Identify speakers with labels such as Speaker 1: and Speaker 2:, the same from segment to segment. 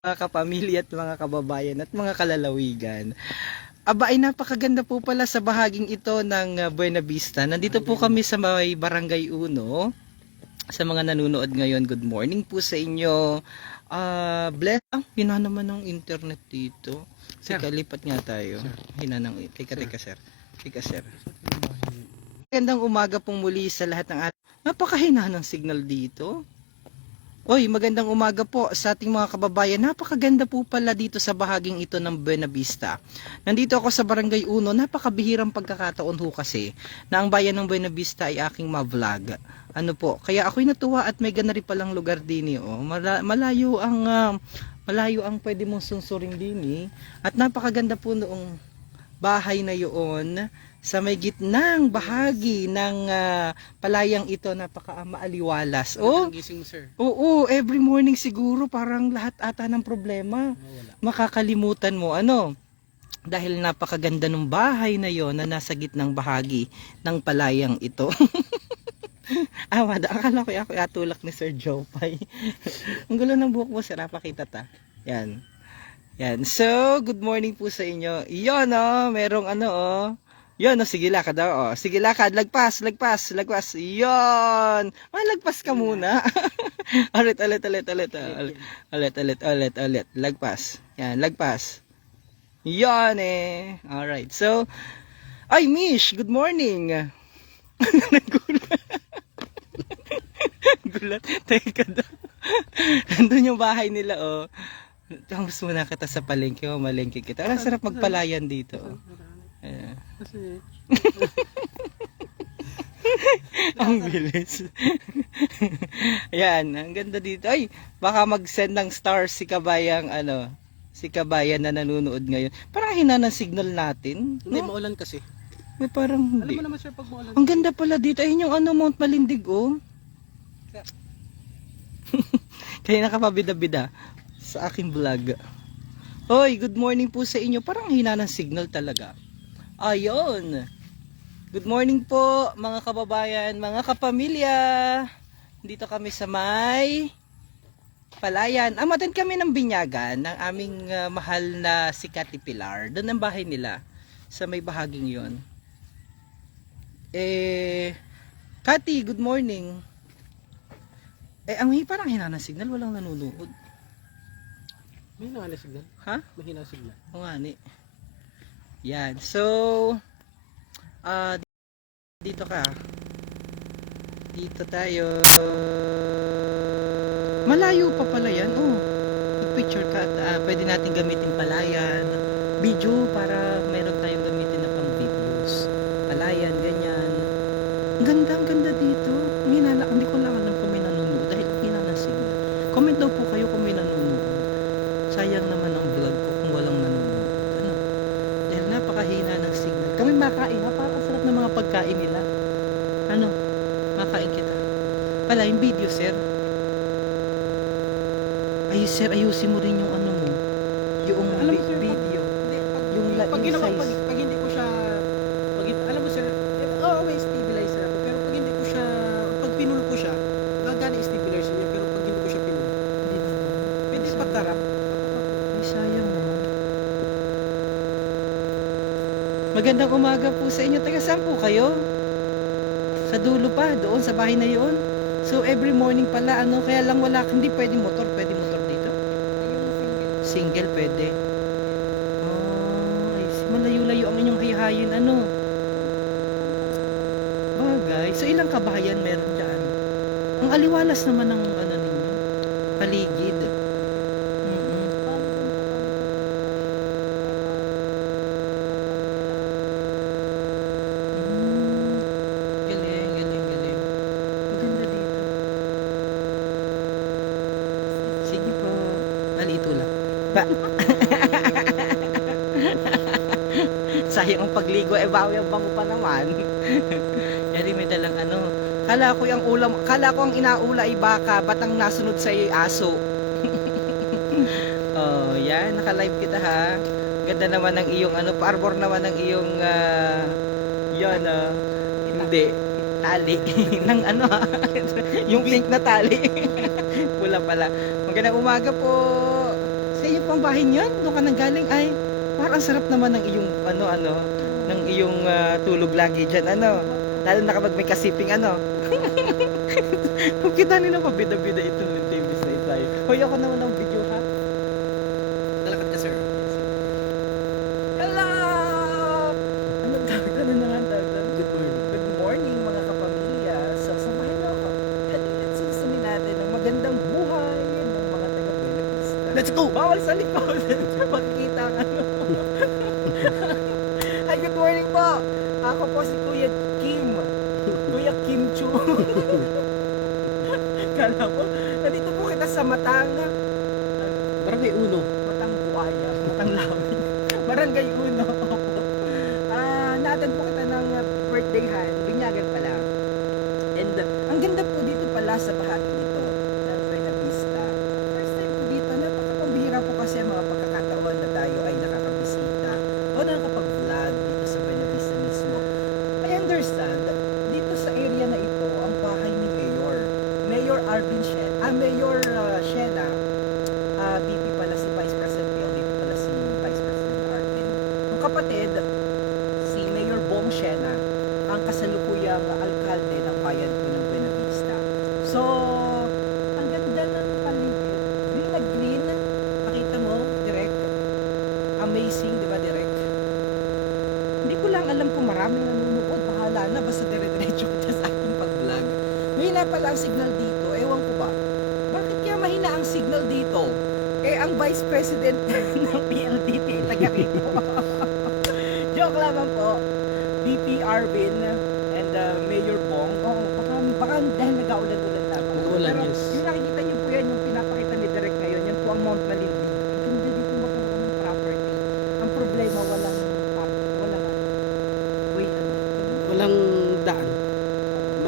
Speaker 1: mga kapamilya at mga kababayan at mga kalalawigan. Aba ay napakaganda po pala sa bahaging ito ng uh, Buena Vista. Nandito po kami sa may Barangay Uno. Sa mga nanonood ngayon, good morning po sa inyo. Ah, bless. Ang hina naman ng internet dito.
Speaker 2: Sir.
Speaker 1: Teka, lipat nga tayo.
Speaker 2: Sir.
Speaker 1: Hina ng... Teka,
Speaker 2: Sir.
Speaker 1: teka, sir. Teka, sir. Magandang umaga pong muli sa lahat ng ating... Napakahina ng signal dito. Oy, magandang umaga po sa ating mga kababayan. Napakaganda po pala dito sa bahaging ito ng Buena Vista. Nandito ako sa Barangay Uno. Napakabihirang pagkakataon ho kasi na ang bayan ng Buena Vista ay aking ma-vlog. Ano po, kaya ako'y natuwa at may ganari palang lugar din eh, oh. Mala- malayo ang ah, malayo ang pwede mong sunsurin din eh. At napakaganda po noong bahay na yun sa may gitnang bahagi ng ah, palayang ito napaka maaliwalas. Oh,
Speaker 2: gising sir.
Speaker 1: Oo, every morning siguro parang lahat ata ng problema
Speaker 2: Nawala.
Speaker 1: makakalimutan mo ano dahil napakaganda ng bahay na yon na nasa gitnang bahagi ng palayang ito. ah, wada, akala ko ako atulak ni Sir Joe Pai. Ang gulo ng buhok mo, sir, pakita ta. Yan. Yan. So, good morning po sa inyo. Iyon, oh, merong ano, oh. Yon, oh, sige lakad daw, oh. Sige lakad, lagpas, lagpas, lagpas. Yon. Malagpas ka muna. ulit, ulit, ulit, ulit, ulit. Ulit, ulit, ulit, ulit. Lagpas. Yan, lagpas. Yan eh. Alright. So, ay Mish, good morning. Nagulat. Gulat. Teka daw. Nandun yung bahay nila, oh. Tapos muna kita sa palengke, oh. Malengke kita. Ang sarap magpalayan dito. oh. Ayan.
Speaker 2: Kasi,
Speaker 1: Ang bilis. Yan, ang ganda dito. Ay, baka mag-send ng stars si Kabayang ano, si Kabayan na nanonood ngayon. Parang hina ng signal natin.
Speaker 2: hindi,
Speaker 1: No?
Speaker 2: maulan kasi.
Speaker 1: May parang
Speaker 2: Alam
Speaker 1: hindi.
Speaker 2: mo naman, sir, pag maulan.
Speaker 1: Ang ganda pala dito. Ayun yung ano, Mount Malindig, oh. Kaya nakapabida-bida sa aking vlog. Hoy, good morning po sa inyo. Parang hina ng signal talaga. Ayun. Good morning po mga kababayan, mga kapamilya. Dito kami sa may Palayan. Amatin kami ng binyagan ng aming ah, mahal na si Kati Pilar. Doon ang bahay nila sa may bahaging yon. Eh, Kati, good morning. Eh, ang parang hina ng signal, walang nanonood.
Speaker 2: Mahina na signal.
Speaker 1: Ha?
Speaker 2: Mahina signal.
Speaker 1: Oo nga ni. Yan. So, ah dito ka. Dito tayo. Malayo pa pala yan. Oh. Picture ka at ah, pwede natin gamitin palayan. Video para meron tayong gamitin na pang videos. Palayan, ganyan. Ang ganda, ang ganda dito. Ang hinala, hindi ko lang alam kung may nanonood dahil ng signal. Comment daw po kayo kung may nanonood. Sayang naman ang vlog ko kung walang nanonood. Napakahina ng signal. Kami makain ha, parang ang sarap ng mga pagkain nila. Ano? Makain kita. Pala, yung video, sir. Ay, sir, ayusin mo rin yung ano mo. Yung
Speaker 2: Alam mo, sir, pag-
Speaker 1: video.
Speaker 2: Hindi, pag,
Speaker 1: Yung
Speaker 2: pag,
Speaker 1: yung
Speaker 2: ginawa,
Speaker 1: size.
Speaker 2: pag, pag hindi ko siya, pag, alam mo, sir, eh, oo, may stabilizer ako, pero pag hindi ko siya, pag pinul ko siya, gagana stabilizer niya, pero pag hindi ko siya pinul, pwede
Speaker 1: Sayang.
Speaker 2: pagtarap.
Speaker 1: Ay, sayang naman. Magandang umaga po sa inyo. Taga saan po kayo? Sa dulo pa, doon sa bahay na yun. So every morning pala, ano, kaya lang wala, hindi pwede motor, pwede motor dito. Single pwede. Oh, ay, malayo-layo ang inyong hayahayin, ano. Bagay. So ilang kabahayan meron dyan? Ang aliwalas naman ng ano ninyo, paligid. Mm-mm. Mm. Galing, galing, galing. Maganda dito. Sige po. Nalito lang. Ba? Sayang ang pagligo, eh bawi ang bango pa naman. Yari may dalang ano. Kala ko yung ulam, kala ko ang inaula ay baka, ba't ang nasunod sa iyo aso? oh, yan, naka-live kita ha. Ganda naman ng iyong ano, pa-arbor naman ng iyong ah, yan ah, hindi, tali ng ano ha. yung pink na tali. Pula pala. Magandang umaga po Sa iyo pang bahay niyon? Doon ka nang galing? Ay, parang sarap naman ng iyong, ano, ano, ng iyong ah, tulog lagi dyan, ano. Lalo na kapag may kasiping, ano. Kung kita nila pabida-bida itong lintimis na itay. Hoy, ako naman ng video, ha?
Speaker 2: Nalakad ka, sir.
Speaker 1: Hello! Anong tawag na naman tawag doon?
Speaker 2: Good morning.
Speaker 1: Good morning mga kapamilya. So, samahan niyo ako. Halina't susundin natin ang magandang buhay ng mga taga Buena Vista.
Speaker 2: Let's go!
Speaker 1: Bawal sa likod. Makikita ka ano. Ay, good morning po. Ako po si Kuya Kim. Kuya Kim Chu. Kala mo, nandito po kita sa Matang,
Speaker 2: Barangay Uno.
Speaker 1: Matang Buaya, Matang Lawi. Barangay Uno. Ah, natin po kita ng uh, birthday han, binyagan pala. And uh, ang ganda po dito pala sa bahagi nito ng Buena Vista. First time po dito, napakapambihira po kasi ang mga pagkakataon na tayo ay nakakabisita o nakakapag-vlog dito sa Buena Vista mismo. Understand, dito sa area na ito, ang bahay ni Mayor. Mayor Arvin Shena, ah, Mayor uh, Shena, ah, VP pala si Vice President Pio, VP pala si Vice President Arvin. Ang kapatid, si Mayor Bong Shena, ang kasalukuyang alkalde ng bayan po ng Buena Vista. So, ang ganda ng paligid. Green na green. Pakita mo, direct. Amazing, di ba, direct? Hindi ko lang alam kung maraming nanonood. Bahala na, basta dire-diretso kita sa aking pag-vlog. Mahina pala ang signal dito. Ewan ko ba? Bakit kaya mahina ang signal dito? Eh, ang Vice President ng PLDT, taga rito. Joke lamang po. VP Arvin and uh, Mayor Bong. Oo, baka, baka dahil nag-aulan-ulan lang.
Speaker 2: Nag-uulan,
Speaker 1: Pero
Speaker 2: yes.
Speaker 1: yung nakikita niyo po yan, yung pinapakita ni Direk ngayon, yan po ang Mount Malindi. Ang ganda dito magkaroon ng property. Ang problema, walang park, walang ano, way, ano.
Speaker 2: Walang daan.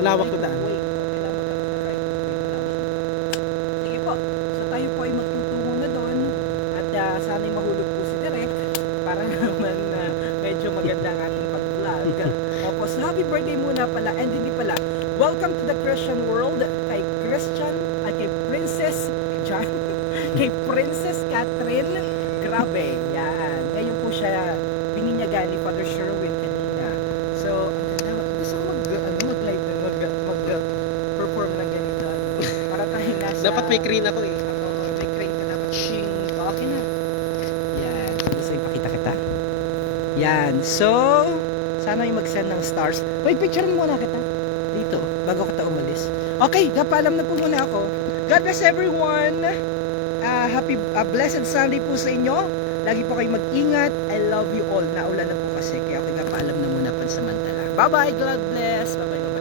Speaker 2: Malawak na daan.
Speaker 1: Sige po, so tayo po ay magtutungo na doon at uh, sana'y mahulog po si Direk para naman uh, medyo maganda ang ating pag-vlog. So happy birthday muna pala and hindi pala. Welcome to the Christian world kay Christian at kay Princess John, kay Princess Catherine. Grabe, yan. Ngayon po siya bininyagan ni Father Sherwin kanina. So, ang ganda. Gusto ko mag, ano, mag-live, mag, mag, perform ng ganito. ano. Para tayo nasa...
Speaker 2: Dapat may crane ako eh.
Speaker 1: Ako, may crane ka dapat. Shing. Okay na. Yan. So, ipakita kita. Yan. So, sana yung mag-send ng stars. Wait, picture mo muna kita. Dito, bago kita umalis. Okay, kapalam na po muna ako. God bless everyone. Ah, happy, ah, blessed Sunday po sa inyo. Lagi po kayo mag-ingat. I love you all. Naulan na po kasi. Kaya ako nga paalam na muna pansamantala. Bye-bye. God bless. Bye-bye.